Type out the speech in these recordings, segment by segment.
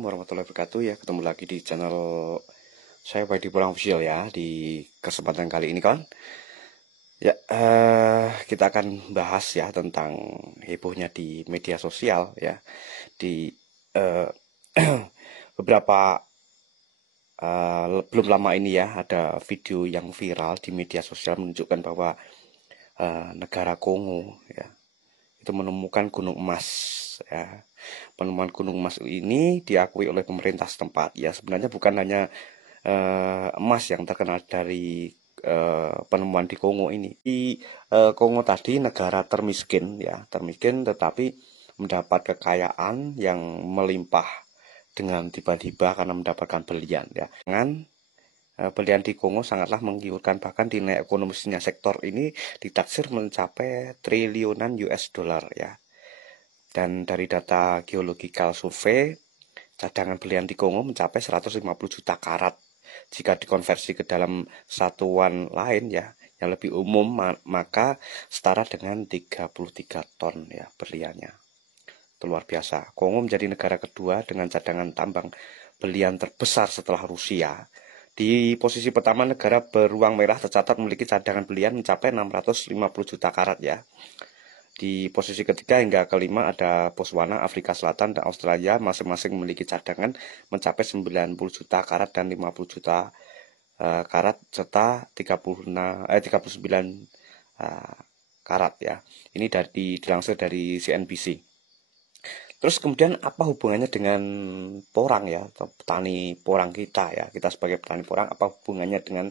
Assalamualaikum warahmatullahi wabarakatuh ya. Ketemu lagi di channel saya Wadi Pulang Official ya. Di kesempatan kali ini kan ya kita akan bahas ya tentang hebohnya di media sosial ya. Di eh, beberapa belum lama ini ya ada video yang viral di media sosial menunjukkan bahwa negara Kongo ya itu menemukan gunung emas ya. Penemuan gunung emas ini diakui oleh pemerintah setempat ya. Sebenarnya bukan hanya emas yang terkenal dari penemuan di Kongo ini. Di Kongo tadi negara termiskin ya, termiskin tetapi mendapat kekayaan yang melimpah dengan tiba-tiba karena mendapatkan belian ya. Dengan belian di Kongo sangatlah menggiurkan, bahkan nilai ekonomisnya sektor ini ditaksir mencapai triliunan US dollar ya. Dan dari data Geological Survey, cadangan belian di Kongo mencapai 150 juta karat. Jika dikonversi ke dalam satuan lain ya, yang lebih umum, maka setara dengan 33 ton ya berliannya. Itu luar biasa. Kongo menjadi negara kedua dengan cadangan tambang belian terbesar setelah Rusia. Di posisi pertama, negara beruang merah tercatat memiliki cadangan belian mencapai 650 juta karat ya. Di posisi ketiga hingga kelima ada Botswana, Afrika Selatan, dan Australia, masing-masing memiliki cadangan mencapai 90 juta karat dan 50 juta karat serta 39 karat ya. Ini dilansir dari CNBC. Terus kemudian apa hubungannya dengan porang ya, petani porang kita ya. Kita sebagai petani porang, apa hubungannya dengan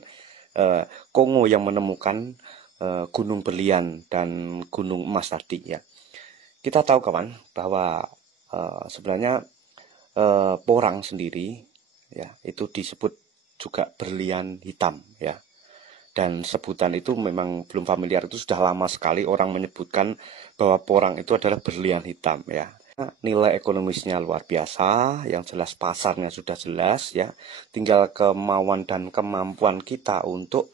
Kongo yang menemukan gunung berlian dan gunung emas tadi ya. Kita tahu kawan bahwa sebenarnya porang sendiri ya itu disebut juga berlian hitam ya. Dan sebutan itu memang belum familiar, itu sudah lama sekali orang menyebutkan bahwa porang itu adalah berlian hitam ya. Nilai ekonomisnya luar biasa, yang jelas pasarnya sudah jelas ya. Tinggal kemauan dan kemampuan kita untuk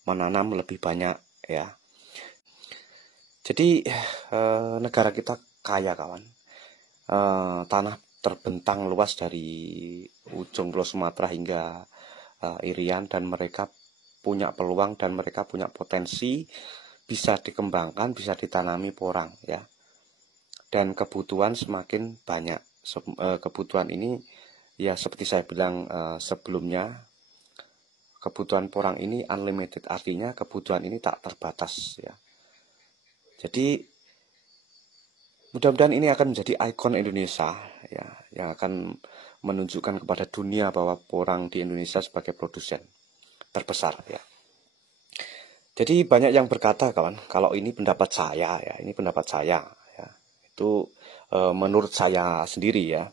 menanam lebih banyak ya. Jadi negara kita kaya kawan. Tanah terbentang luas dari ujung Pulau Sumatera hingga Irian, dan mereka punya peluang dan mereka punya potensi bisa dikembangkan, bisa ditanami porang ya. Dan kebutuhan semakin banyak. Kebutuhan ini ya seperti saya bilang sebelumnya, kebutuhan porang ini unlimited, artinya kebutuhan ini tak terbatas ya. Jadi mudah-mudahan ini akan menjadi ikon Indonesia ya, yang akan menunjukkan kepada dunia bahwa porang di Indonesia sebagai produsen terbesar ya. Jadi banyak yang berkata kawan, kalau ini pendapat saya ya, ini pendapat saya ya. Itu menurut saya sendiri ya.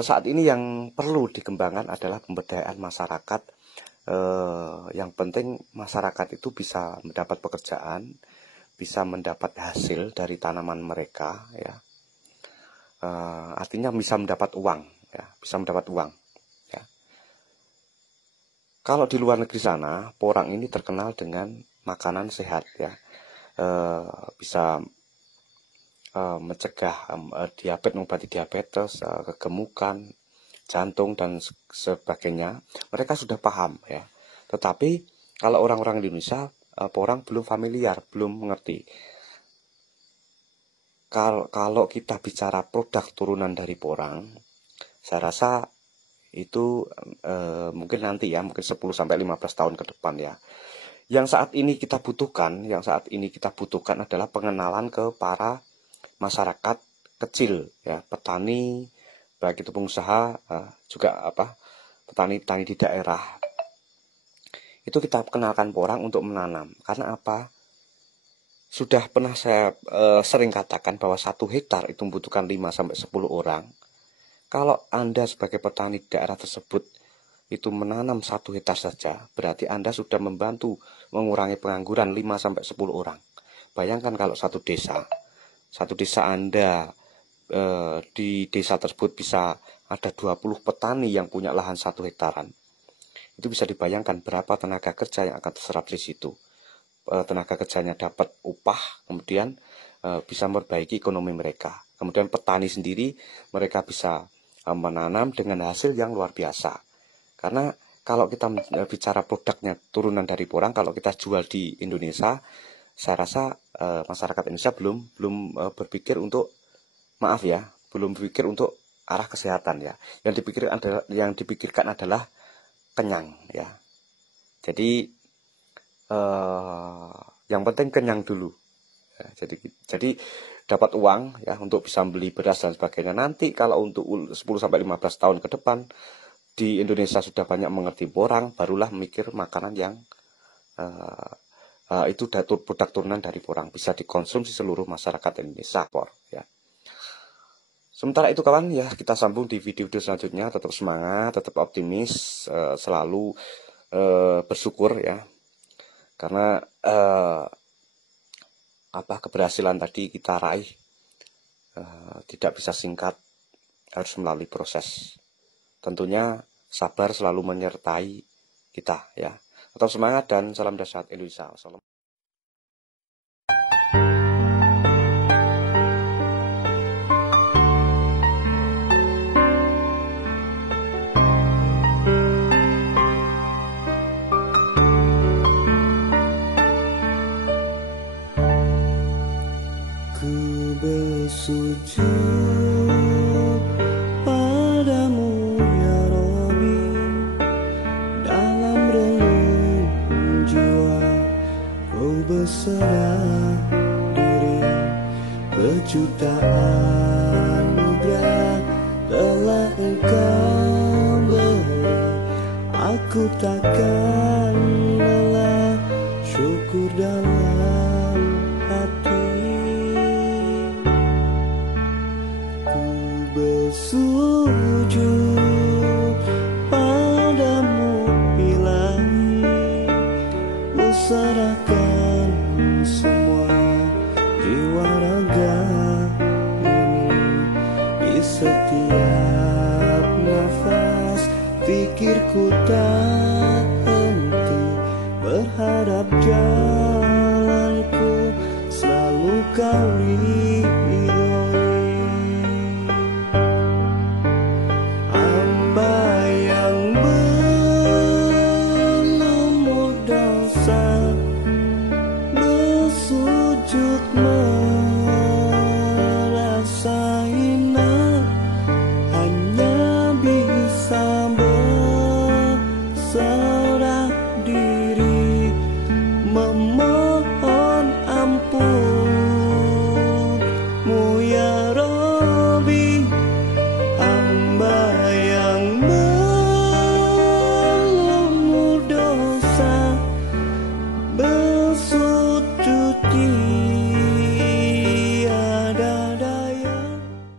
Saat ini yang perlu dikembangkan adalah pemberdayaan masyarakat. Yang penting masyarakat itu bisa mendapat pekerjaan, bisa mendapat hasil dari tanaman mereka ya. Artinya bisa mendapat uang ya, bisa mendapat uang ya. Kalau di luar negeri sana, porang ini terkenal dengan makanan sehat ya. Bisa mencegah diabetes, mengobati diabetes, kegemukan, jantung dan sebagainya. Mereka sudah paham ya. Tetapi kalau orang-orang Indonesia, porang belum familiar, belum mengerti. Kalau kita bicara produk turunan dari porang, saya rasa itu mungkin nanti ya, mungkin 10-15 tahun ke depan ya. Yang saat ini kita butuhkan adalah pengenalan ke para masyarakat kecil ya, petani, baik itu pengusaha, juga petani-petani di daerah. Itu kita kenalkan porang untuk menanam. Karena apa? Sudah pernah saya sering katakan bahwa 1 hektar itu membutuhkan 5-10 orang. Kalau Anda sebagai petani di daerah tersebut itu menanam 1 hektar saja, berarti Anda sudah membantu mengurangi pengangguran 5-10 orang. Bayangkan kalau satu desa Anda di desa tersebut bisa ada 20 petani yang punya lahan 1 hektaran. Itu bisa dibayangkan berapa tenaga kerja yang akan terserap di situ. Tenaga kerjanya dapat upah, kemudian bisa memperbaiki ekonomi mereka. Kemudian petani sendiri mereka bisa menanam dengan hasil yang luar biasa. Karena kalau kita bicara produknya turunan dari porang, kalau kita jual di Indonesia, saya rasa masyarakat Indonesia belum berpikir untuk, maaf ya, belum berpikir untuk arah kesehatan ya. Yang dipikirkan adalah kenyang ya. Jadi yang penting kenyang dulu. Ya, jadi dapat uang ya untuk bisa beli beras dan sebagainya. Nanti kalau untuk 10-15 tahun ke depan di Indonesia sudah banyak mengerti porang, barulah mikir makanan yang itu produk turunan dari porang, bisa dikonsumsi seluruh masyarakat Indonesia ya. Sementara itu kawan ya, kita sambung di video-video selanjutnya. Tetap semangat, tetap optimis, selalu bersyukur ya, karena keberhasilan tadi kita raih tidak bisa singkat, harus melalui proses. Tentunya sabar selalu menyertai kita ya. Tetap semangat dan salam dahsyat Indonesia. Salam. Bersujud padamu ya Rabbi, dalam relung jiwa ku berserah diri. Berjutaan nugrah telah Engkau beri, aku takkan lelah syukur dalam hati. Bersujud padamu Ilahi, serahkan semua jiwa raga ini. Di setiap nafas pikirku tak henti, berharap jalanku selalu Kau